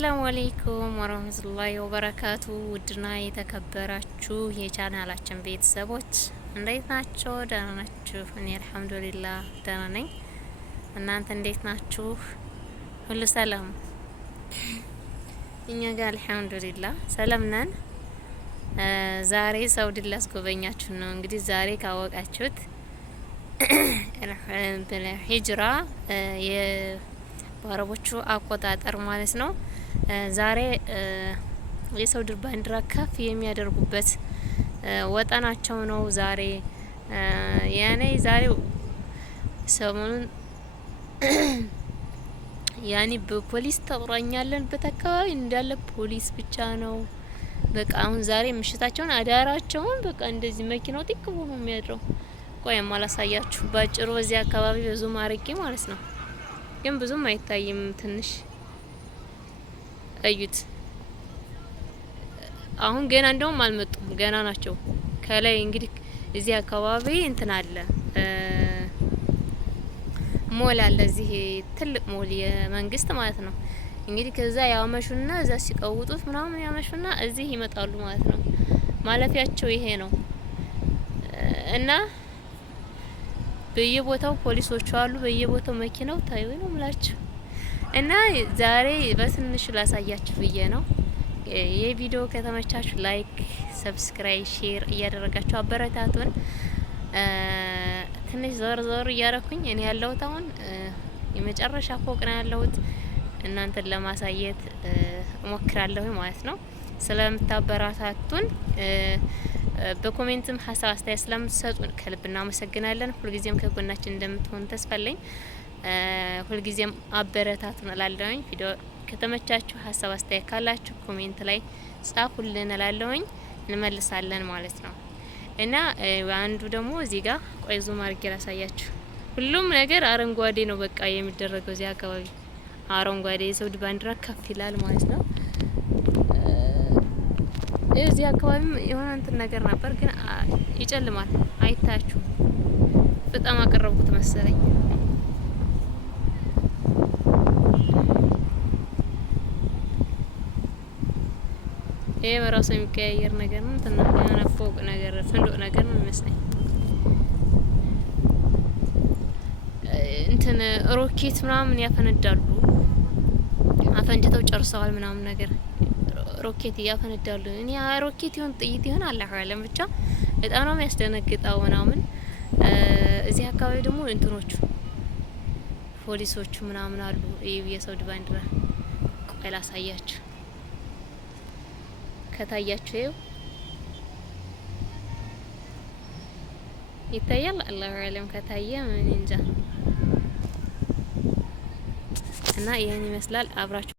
ሰላም አለይኩም ወራህመቱላሂ ወበረካቱ። ውድና የተከበራችሁ የቻናላችን ቤተሰቦች እንዴት ናችሁ? ደህና ናችሁ? እኔ አልሐምዱሊላህ ደህና ነኝ። እናንተ እንዴት ናችሁ? ሁሉ ሰላም? እኛ ጋር አልሐምዱሊላህ ሰላም ነን። ዛሬ ሳውዲ ላስጎበኛችሁ ነው። እንግዲህ ዛሬ ካወቃችሁት ሂጅራ በአረቦቹ አቆጣጠር ማለት ነው። ዛሬ የሳውዲ ባንዲራ ከፍ የሚያደርጉበት ወጠናቸው ነው። ዛሬ ዛሬው ሰሞኑን በፖሊስ ተቆራኛለንበት አካባቢ እንዳለ ፖሊስ ብቻ ነው። በቃ አሁን ዛሬ ምሽታቸውን አዳራቸውን በቃ እንደዚህ መኪናው ጥቅ ብሎ ነው የሚያድረው። ቆይም አላሳያችሁ ባጭሩ በዚህ አካባቢ ብዙም አርቄ ማለት ነው። ግን ብዙም አይታይም። ትንሽ እዩት። አሁን ገና እንደውም አልመጡም፣ ገና ናቸው። ከላይ እንግዲህ እዚህ አካባቢ እንትን አለ፣ ሞል አለ። እዚህ ትልቅ ሞል የመንግስት ማለት ነው። እንግዲህ ከዛ ያመሹና እዛ ሲቀውጡት ምናምን ያመሹና እዚህ ይመጣሉ ማለት ነው። ማለፊያቸው ይሄ ነው እና በየቦታው ፖሊሶች አሉ፣ በየቦታው መኪናው ታዩ ነው ምላችሁ። እና ዛሬ በትንሹ ላሳያችሁ ብዬ ነው። የቪዲዮ ከተመቻችሁ ላይክ፣ ሰብስክራይብ፣ ሼር እያደረጋችሁ አበረታቱን። ትንሽ ዞር ዞር እያረኩኝ እኔ ያለሁት አሁን የመጨረሻ ፎቅ ነው ያለሁት። እናንተን ለማሳየት እሞክራለሁ ማለት ነው። ስለምታበረታቱን በኮሜንትም ሀሳብ አስተያየት ስለምትሰጡን ከልብ እናመሰግናለን። ሁልጊዜም ከጎናችን እንደምትሆኑ ተስፋ አለኝ። ሁልጊዜም አበረታቱን እላለሁኝ። ቪዲዮ ከተመቻችሁ ሀሳብ አስተያየት ካላችሁ ኮሜንት ላይ ጻፉልን እላለሁኝ፣ እንመልሳለን ማለት ነው። እና አንዱ ደግሞ እዚህ ጋር ቆይ ዙም አድርጌ ላሳያችሁ። ሁሉም ነገር አረንጓዴ ነው በቃ የሚደረገው እዚህ አካባቢ አረንጓዴ የሳውዲ ባንዲራ ከፍ ይላል ማለት ነው። እዚህ አካባቢ የሆነ እንትን ነገር ነበር ግን ይጨልማል፣ አይታያችሁም። በጣም አቀረብኩት መሰለኝ። ይሄ በራሱ የሚቀያየር ነገር ነው። እንትን የሆነ ፎቅ ነገር ፍንዶቅ ነገር ነው የሚመስለኝ። እንትን ሮኬት ምናምን ያፈነዳሉ። አፈንድተው ጨርሰዋል ምናምን ነገር ሮኬት እያፈነዳሉ። እኔ ሮኬት ይሁን ጥይት ይሁን አላህ አለም፣ ብቻ በጣም ነው የሚያስደነግጠው ምናምን። እዚህ አካባቢ ደግሞ እንትኖቹ ፖሊሶቹ ምናምን አሉ። የሳውዲ ባንዲራ ቆይ ላሳያችሁ። ከታያችሁ ይኸው ይታያል። አላህ አለም ከታየ ምን እንጃ። እና ይሄን ይመስላል። አብራችሁ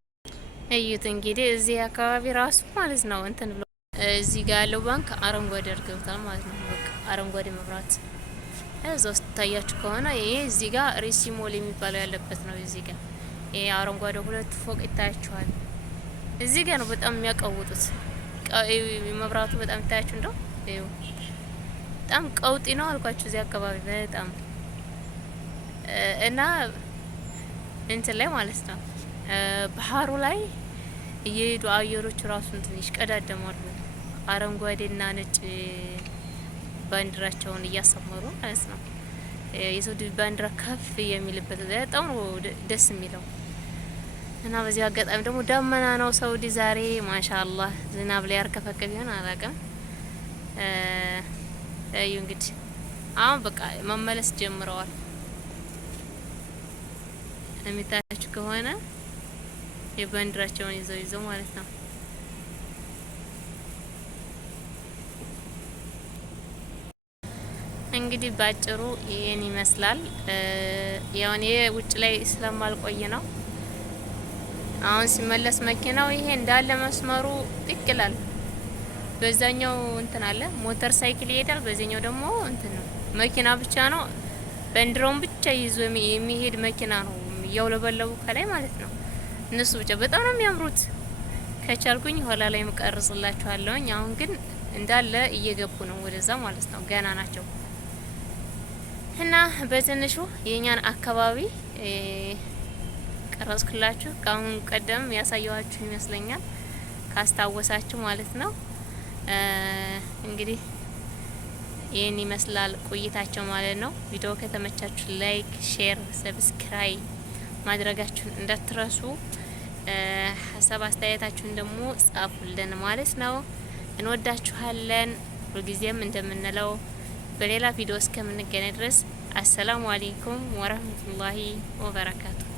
እዩት። እንግዲህ እዚህ አካባቢ ራሱ ማለት ነው እንትን ብሎ እዚህ ጋር ያለው ባንክ አረንጓዴ አድርገውታል ማለት ነው። በቃ አረንጓዴ መብራት እዛ ውስጥ ታያችሁ ከሆነ ይሄ እዚህ ጋር ሬሲ ሞል የሚባለው ያለበት ነው። እዚህ ጋር ይሄ አረንጓዴ ሁለት ፎቅ ይታያችኋል። እዚህ ጋር ነው በጣም የሚያቀውጡት። መብራቱ በጣም ይታያችሁ እንደው ይኸው በጣም ቀውጢ ነው አልኳችሁ እዚህ አካባቢ በጣም እና እንትን ላይ ማለት ነው ባህሩ ላይ እየሄዱ አየሮቹ ራሱን ትንሽ ቀዳደማሉ። አረንጓዴና ነጭ ባንዲራቸውን እያሰመሩ ማለት ነው። የሳውዲ ባንዲራ ከፍ የሚልበት በጣም ነው ደስ የሚለው። እና በዚህ አጋጣሚ ደግሞ ደመና ነው ሳውዲ ዛሬ ማሻአላህ። ዝናብ ላይ ያርከፈከፍ ይሆን አላውቅም። እዩ እንግዲህ አሁን በቃ መመለስ ጀምረዋል። የሚታያችሁ ከሆነ የባንዲራቸውን ይዘው ማለት ነው። እንግዲህ ባጭሩ ይሄን ይመስላል። ያው እኔ ውጭ ላይ ስለማልቆይ ነው። አሁን ሲመለስ መኪናው ይሄ እንዳለ መስመሩ ይጥቅላል። በዛኛው እንትን አለ ሞተር ሳይክል ይሄዳል፣ በዚህኛው ደግሞ እንትን ነው መኪና ብቻ ነው። ባንዲራውን ብቻ ይዞ የሚሄድ መኪና ነው እያውለበለቡ ከላይ ማለት ነው። እነሱ ብቻ በጣም ነው የሚያምሩት። ከቻልኩኝ ኋላ ላይ መቀርጽላችኋለሁኝ። አሁን ግን እንዳለ እየገቡ ነው ወደዛ ማለት ነው። ገና ናቸው። እና በትንሹ የኛን አካባቢ የቀረጽኩላችሁ ከአሁን ቀደም ያሳየኋችሁ ይመስለኛል ካስታወሳችሁ ማለት ነው። እንግዲህ ይህን ይመስላል ቆይታቸው ማለት ነው። ቪዲዮ ከተመቻችሁ ላይክ፣ ሼር፣ ሰብስክራይብ ማድረጋችሁን እንዳትረሱ። ሀሳብ አስተያየታችሁን ደግሞ ጻፉልን ማለት ነው። እንወዳችኋለን። ሁልጊዜም እንደምንለው በሌላ ቪዲዮ እስከምንገናኝ ድረስ አሰላሙ አለይኩም ወራህመቱላሂ ወበረካቱ።